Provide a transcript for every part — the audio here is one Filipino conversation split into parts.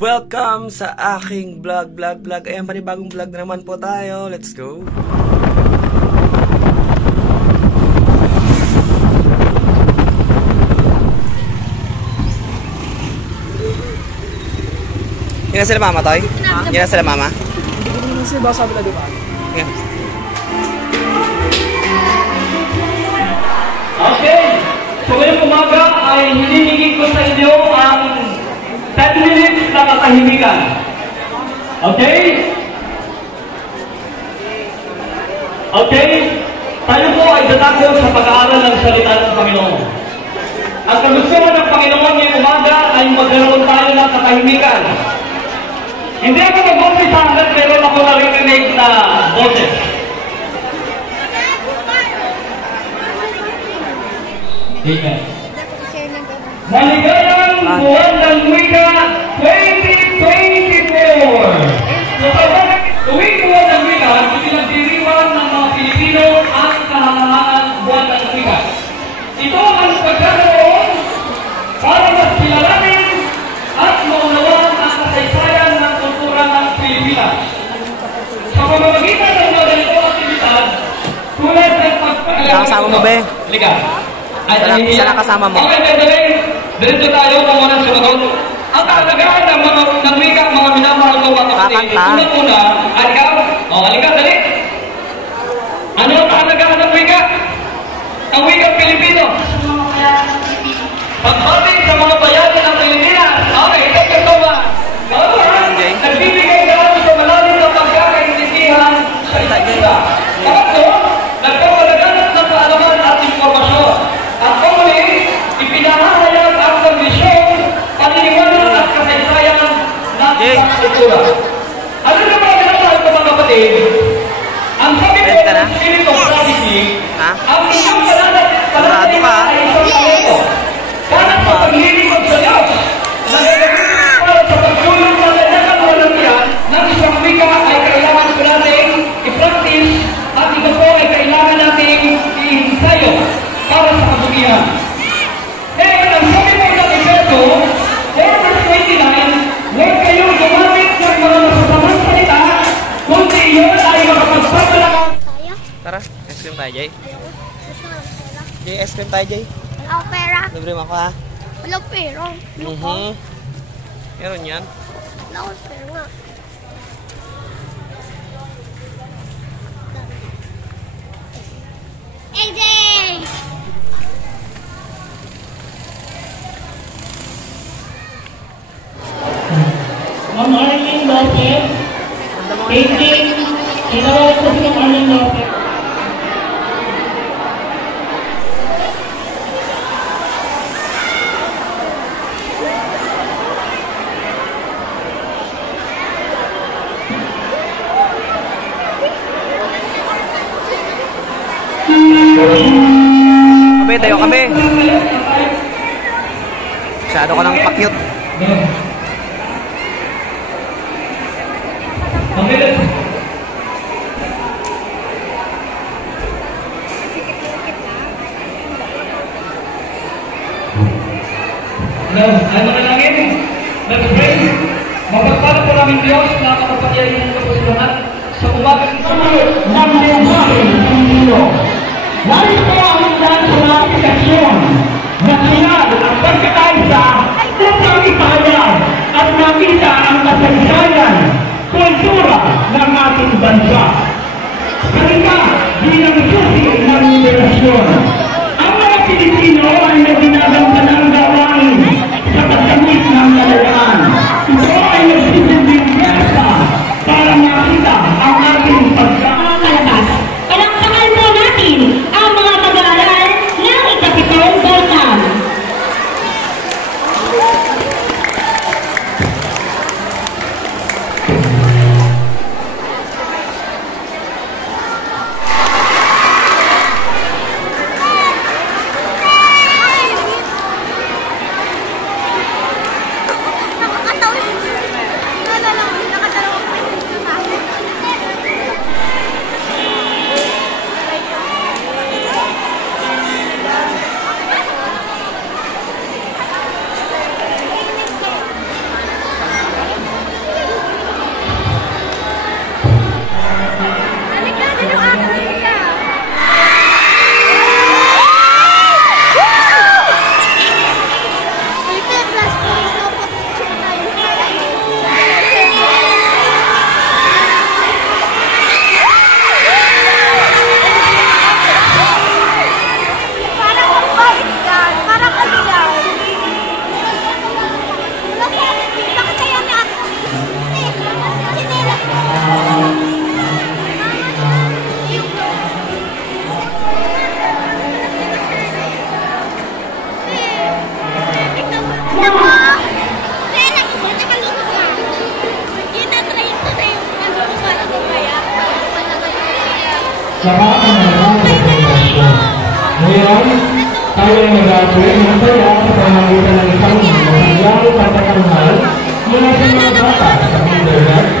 Welcome sa aking vlog. Ayan, panibagong vlog na naman po tayo. Let's go. Yan na sila mama, Toy? Yan na sila mama? Hindi ko naman sila sabi na dumaan. Yan. Okay. So ngayong umaga ay hinihingin ko sa inyo ang 10 minutes na katahimikan. Okay? Okay? Tayo po ay dadako sa pag-aaral ng salita ng Panginoon. Ang kagustuhan ng Panginoon ngayong umaga ay magkaroon tayo ng katahimikan. Hindi ako mag-umpisa hanggang meron ako narinig na boses. Amen. Maligayang buwan ng wika 2024! Tuwing buwan ng wika, ipinagdiriwang ng mga Pilipino ang kahangahan buwan ng wika. Ito ang pagkakaroon para mas kilalanin at maunawaan ang kasaysayan ng kultura ng Pilipinas. Sa pamamagitan ng mga ganitong aktibidad, tulad ng pagpapagawa. Kasama mo ba? Liga. Sana kasama mo. Okay, Dadalay. Dito tayo kung muna sumagot. Ang kahalagahan ng mga ng wika, mga minamahal ko mga kapatid. Una-una, halika. O, halika, dali. Ano ang kahalagahan ng wika? Ang wika Pilipino. Pagbati sa mga bayani ng Pilipinas. Okay, ito kasama. Nagbibigay na sa malalim ng pagkakaintindihan sa isa't isa. Pangatlo, nagpapalaganap ng kaalaman at informasyon. At panguli, ipinahahayag ang kondisyon, paniniwala at kasaysayan ng isang kultura. Ano na mga pinatawag ko mga kapatid? Ang sabi po ng Spirit of Prophecy, ang isang pananalig ay isang kalito. Para sa paglilingkod sa Diyos, nagagawin para sa pagtulong ng kanyang walantiyan ng isang wika ay kailangan ko natin i-practice at ito po ay kailangan natin i-ensayo para sa kabutihan. Ngayon, ang sabi po ng Efeso, 4:29, huwag kayong gumamit ng mga masasamang salita, kundi iyon ay makapagpapalakas. Tara, ice cream tayo, Jay. Jay, ice cream tayo, Jay. Wala akong pera. Libre mo ako, ha? Wala akong pera. Meron yan. Wala akong pera. AJ! Ma'am Arlene Lopez, painting, tinawag ko si Ma'am Arlene Lopez. Kabe, tayo kabe. Masyado ka lang pa-cute. Ay manalangin, let's pray. Mapagpala po namin Diyos na makapagyarihan ko po sa lahat sa umagang ito ng mensahe ng Diyos. Nais po ang lahat sa mga aplikasyon na sinal ang pagkakaisa upang ipahayag at makita ang kasaysayan, kultura ng ating bansa. Salita bilang susi ng liberasyon. Ang mga Pilipino ay naginagampan ng gawain sa pagkamit ng kalayaan. Ito ay nagsisilbing piyesa para makita ang ating pagkakalakas saka ang mga presentasyon. Ngayon, tayo ay mag-aapoy ng saya sa pamamagitan ng isang masagyang pagkakarunal mula sa mga bata sa kindergarten.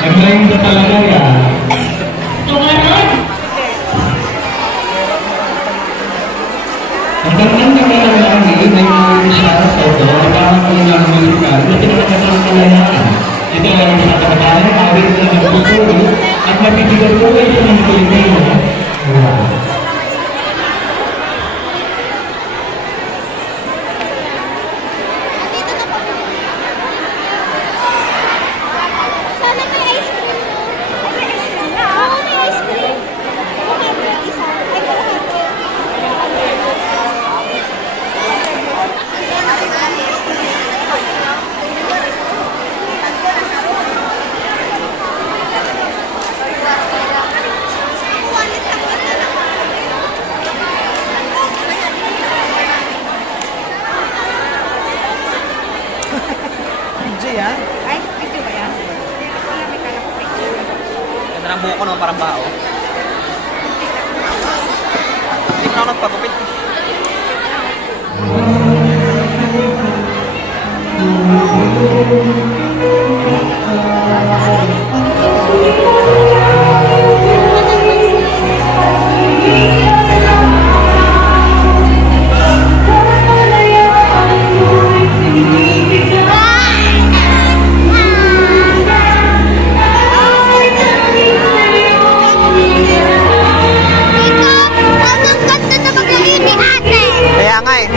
Naglayin sa talaga yan. So ngayon, ang gandang kami ng lagi, may mga siya sa ito, at parang kami ng musical, na tinatagatan nila yan. Ito lang sa katakanan, awit na nagpupuli, at mapitigil po kayo sa mga Pilipino. Ganda ng buko no, parang bao. Hindi mo na ako nagpagupit. Kaya nga eh.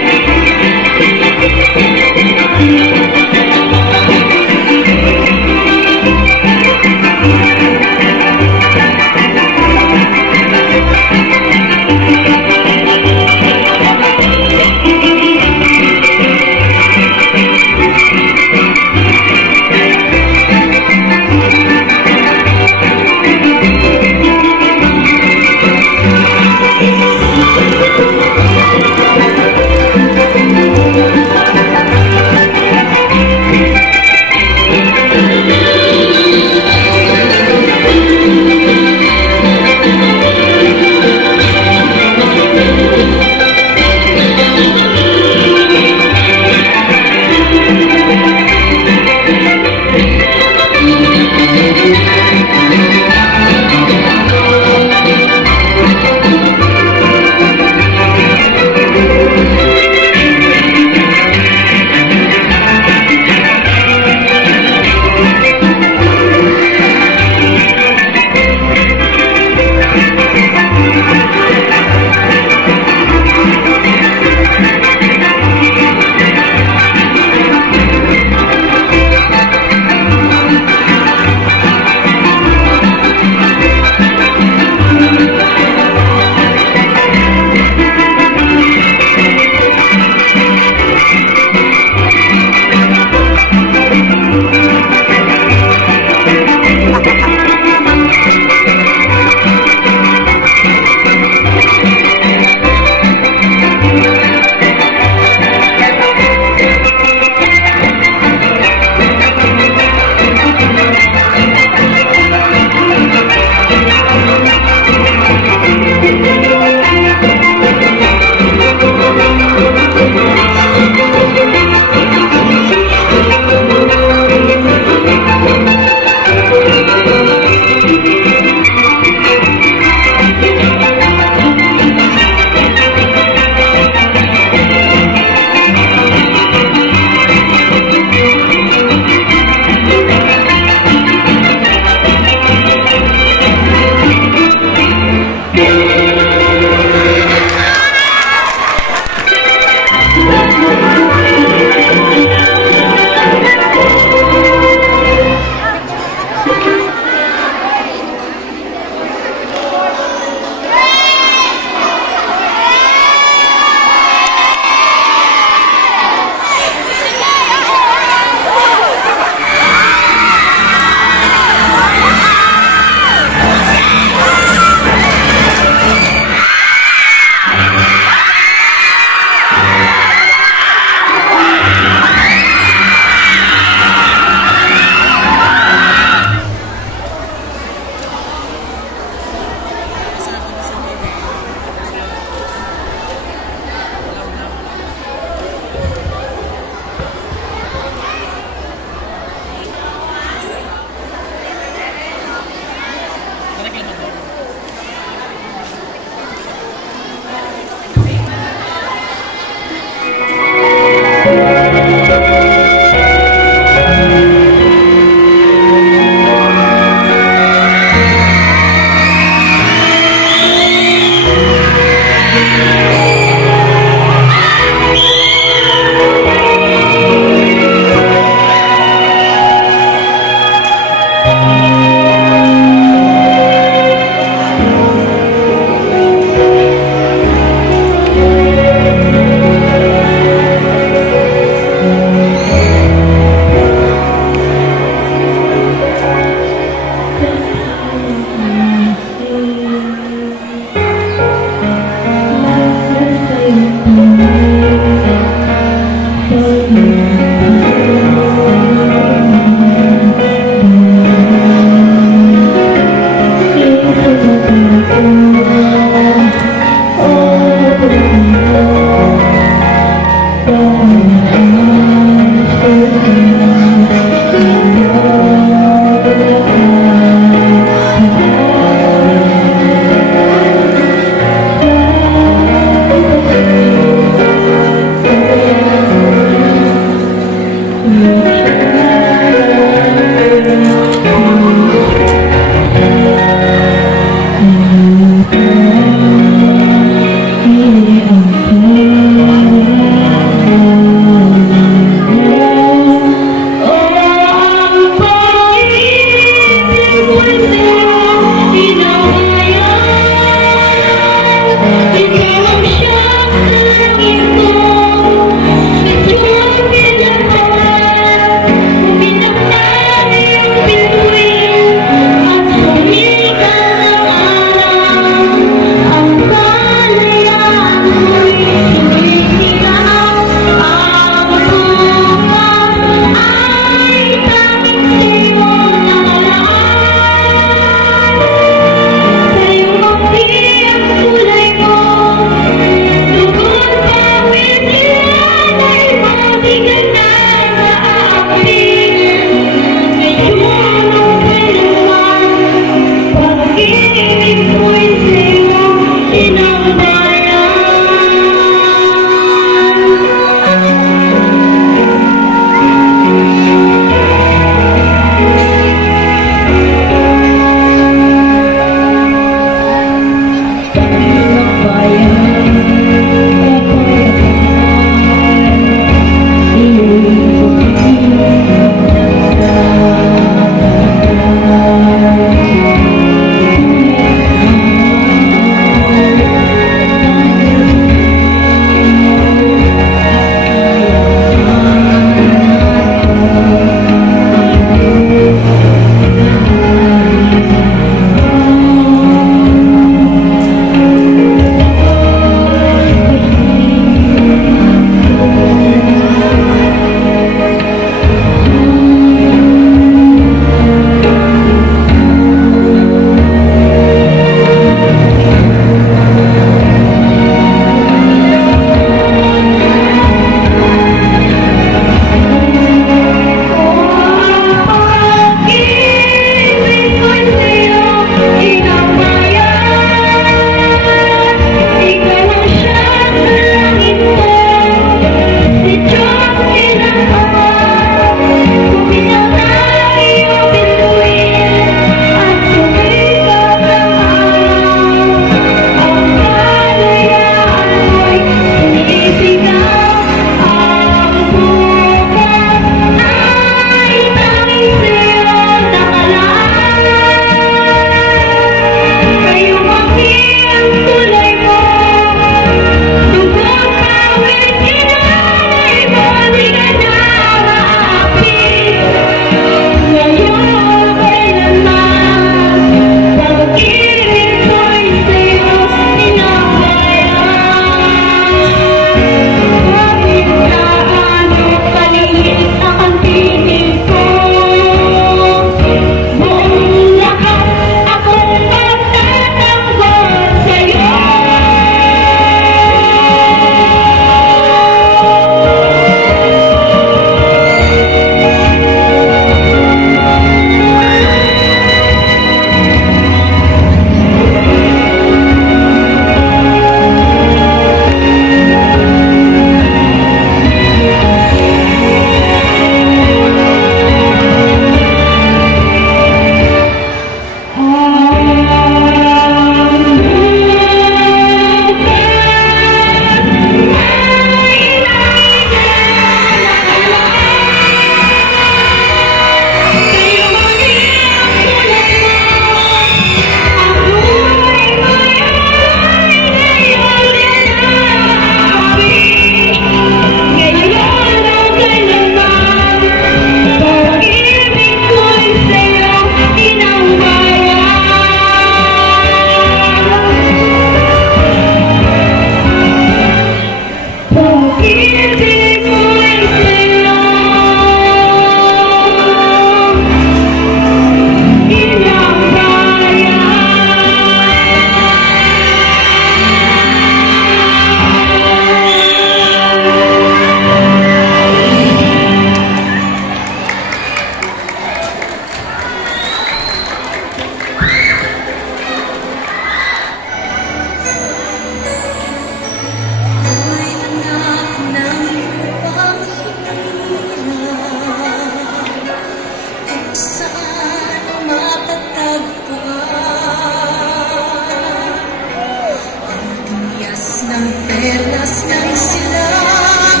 ng silangan,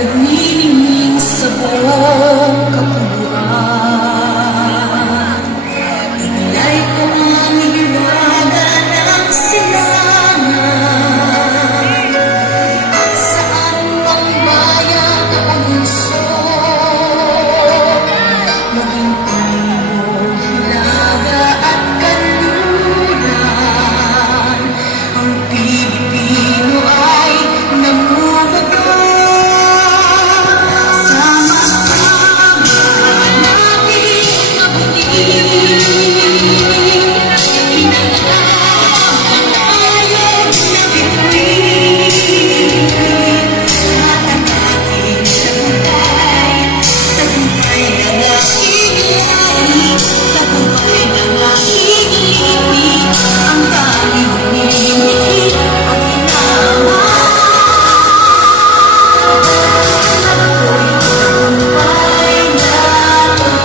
nagniningning sa buong kapuluan. Inilay ko ang hiwaga ng silangan, at saan mang bayan o lungsod, maging puno, hilaga at kanluran, ang Pilipino ay namumuga. Sama-sama natin mabuting, inalaman tayo na bituin, at ang ating tagumpay ng aking lahi, tagumpay ng aking lipi, ang tanging hinihit at hinahanap. Ako'y tagumpay natin.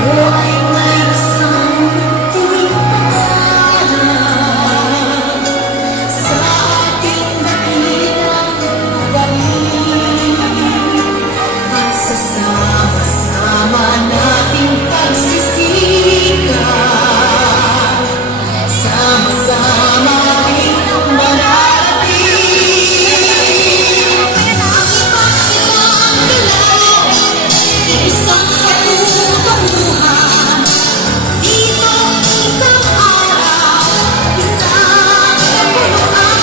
Ako ay may isang munting pangarap sa ating dakilang galing, at sa sama-sama nating pagsisikap, sama-sama rin mararating ang iba't ibang galaw, isang patutunguhan. Dito isang araw, isang kapuluan.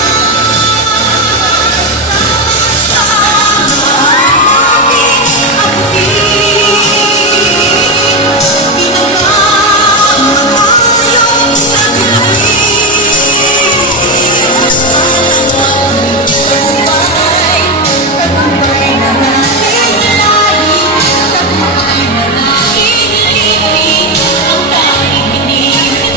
Sama-sama nating abutin, inalaman tayo sa bituin, alalaman tagumpay, tagumpay ng ating lahi, tagumpay ng ating lipi, ang tanging hinihit at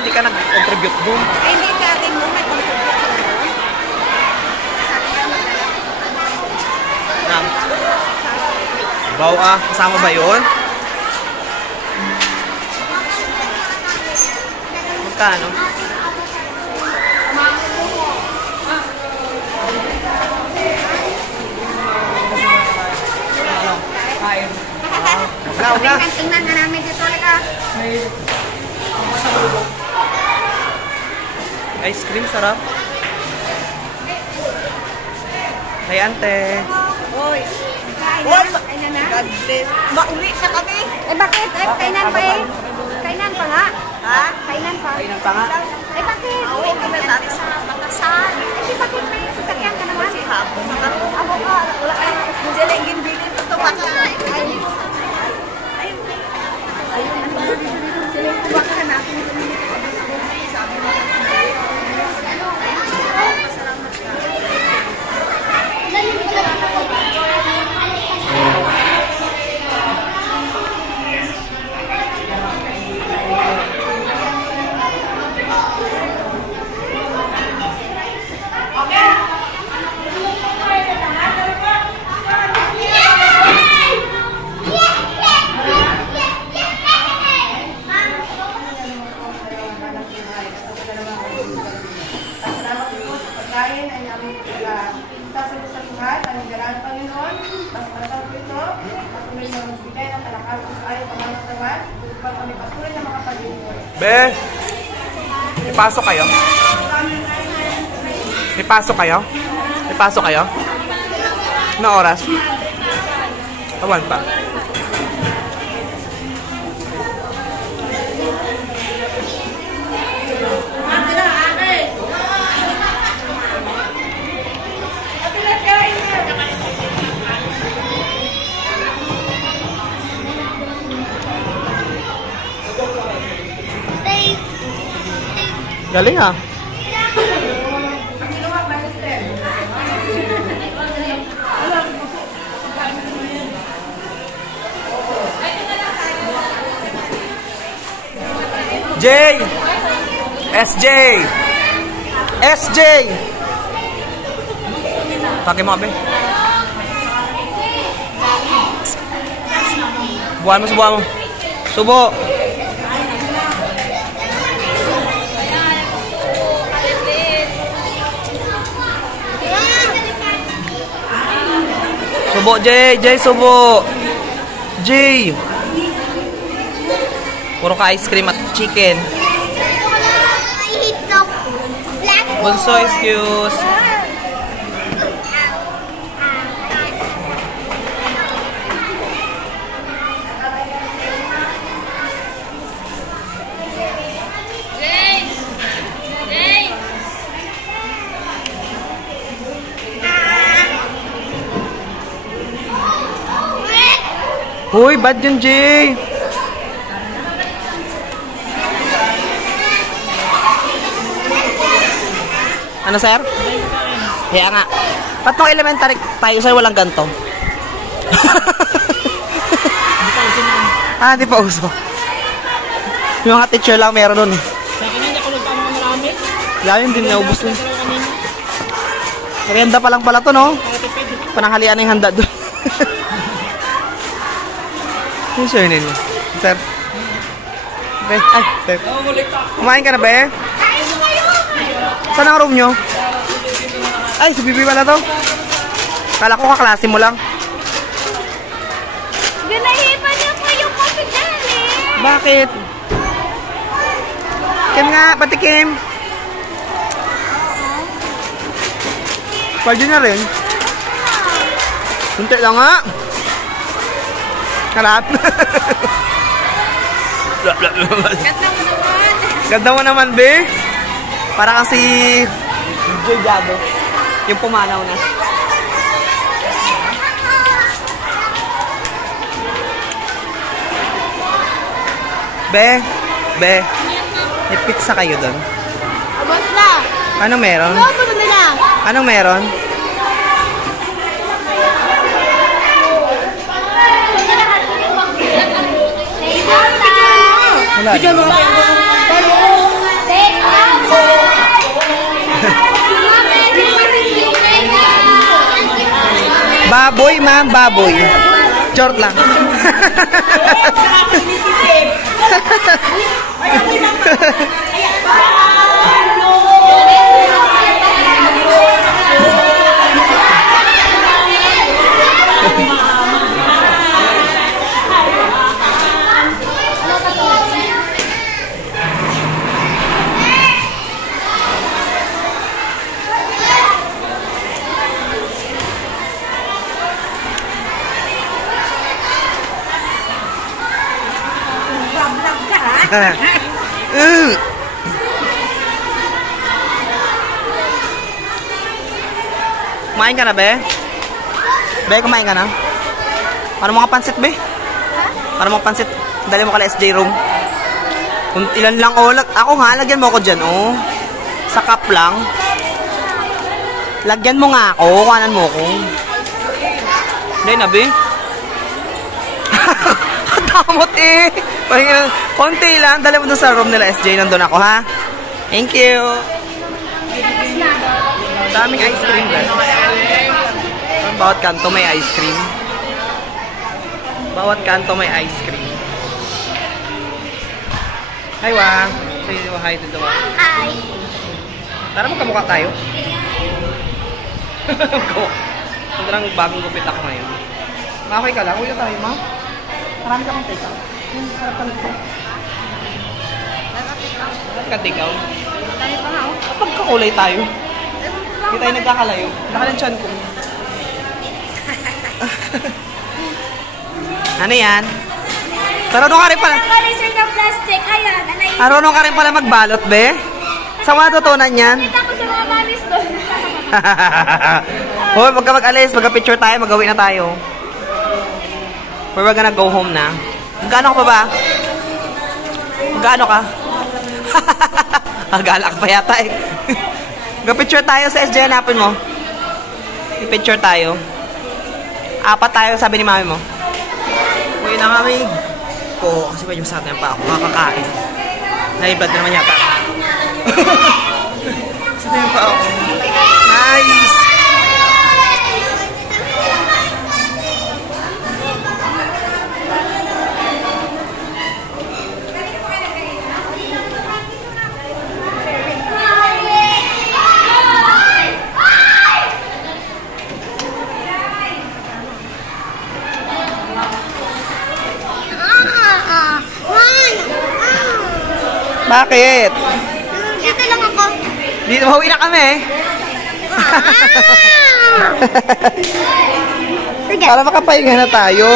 Hindi ka nag-contribute doon. Ay, hindi ka din mo may contribute sa doon. Baw kasama ba yun? Magkano? Wag na. Tingnan nga namin dito. Lika. Ice cream, sarap. Hey, ante. Hoy. Kainan na? God bless. Mauli na kami. Eh bakit? Eh, kainan pa eh. Kainan pa nga. Ha? Kainan pa. Kainan pa nga. Eh bakit? Uwi kami dati sa Batasan. Eh si bakit may sasakyan ka naman? Si Hapon. Ako ka. Wala ka naman. Jalengin bilin ito. Baka. Ayun. Baka natin ito. Sabi mo. Be, ipasok kayo? Ipasok kayo? Ipasok kayo? Na oras? Awan pa. Galing ah. J! SJ! SJ! Pake mo, abe. Buwan mo, subuhan mo. Subo! Subo, J! J, subo! J! Puro ka ice cream at chicken. Bunso, excuse. Hoy, bad yun, Jay. Ano, sir? Kaya nga. Ba't nung elementary tayo, sir, walang ganito? Di pa uso. Yung mga teacher lang meron nun. Sa akin hindi ako nagtama ng marami. Yan, din naubos nun. Merienda pa lang pala to, no? Pananghalian na yung handa doon. Yung sir ninyo. Sir. Be, ay, sir. Kumain ka na, be? Saan ang room nyo? Ay, si Bibi pala to. Kala ko kaklase mo lang. Ganahipan niyo po yung coffee dyan eh. Bakit? Kim nga, pati Kim. Pwede na rin. Kunti lang nga. Karat. Ganda mo naman, be. Para kasi Joy Jado. Yung pumanaw na. Be, may pizza kayo doon. Abot na. Anong meron? Puno na lang. Anong meron? Wala. Bigyan mo kayo. Baboy, ma'am, baboy. Short lang. Kumain ka na, be? Be, kumain ka na? Para mga pansit, be? Para mga pansit. Dali mo ka SJ room. Kung ilan lang, oh. Ako nga, lagyan mo ako dyan, oh. Sa cup lang. Lagyan mo nga ako. Kuhanan mo ako. Hindi na, be? Katamot, eh. Konti lang. Dali mo dun sa room nila SJ. Nandun ako, ha? Thank you. Daming ice cream, guys. Bawat kanto may ice cream. Bawat kanto may ice cream. Hi, Wang. Say hi to the Wang. Hi. Tara, magkamukha tayo. Ito lang bagong gupit ako ngayon. Okay ka lang? Uwi na tayo, ma? Marami ka kong take out. Harap ka nito. Harap ka take out. Kapag kakulay tayo. Hindi tayo nagkakalayo. Nakalang tiyan ko. Ano yan? Marunong ka rin pala. Nakalisir ng plastic. Ayan. Marunong ka rin pala magbalot, be? Saan mo natutunan yan? Nakita ko sa mga manis doon. Hoy, magka mag-alis, magka-picture tayo, mag-uwi na tayo. We're gonna go home na. Magkano ka pa ba? Magkano ka? Galak pa yata eh. Ga-picture tayo sa SJ, hanapin mo. I-picture tayo. 4 tayo, sabi ni mami mo. Uwi na kami. Oo, kasi medyo masakit na pa ako. Kakakain. Naiblad na naman yata. Masakit na pa ako. Nice! Bakit? Dito lang ako. Dito, mauwi na kami. Sige. Para makapahinga na tayo.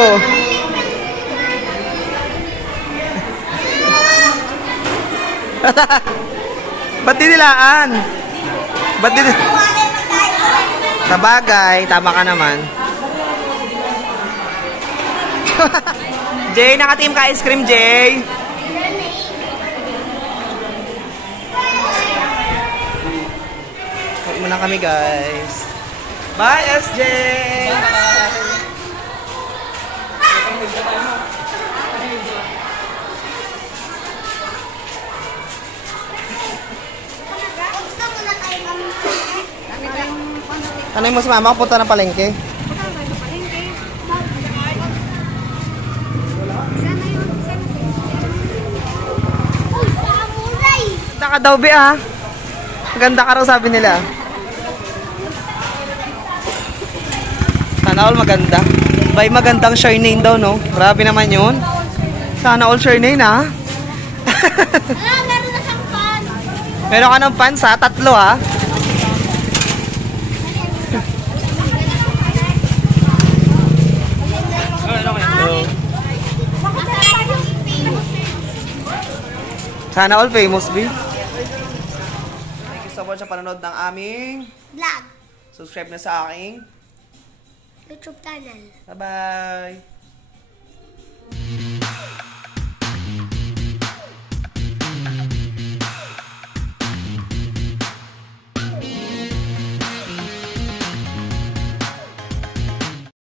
Ba't dinilaan? Ba't dinilaan? Sabagay, tama ka naman. Jay, nakateam ka ice cream, Jay. Huwag muna kami, guys. Bye, SJ! Ano yung mas mama? Punta ng palengke. Ganda ka daw, Be, ah. Maganda ka raw, sabi nila. Sana all maganda. By magandang Charnane daw, no? Grabe naman yun. Sana all Charnane, ha? Meron na siyang pan. Meron ka ng pants, ha? 3, ha? Sana all famous, Be. Thank you so much sa panonood ng aming Vlog. subscribe na sa aking YouTube channel. bye-bye.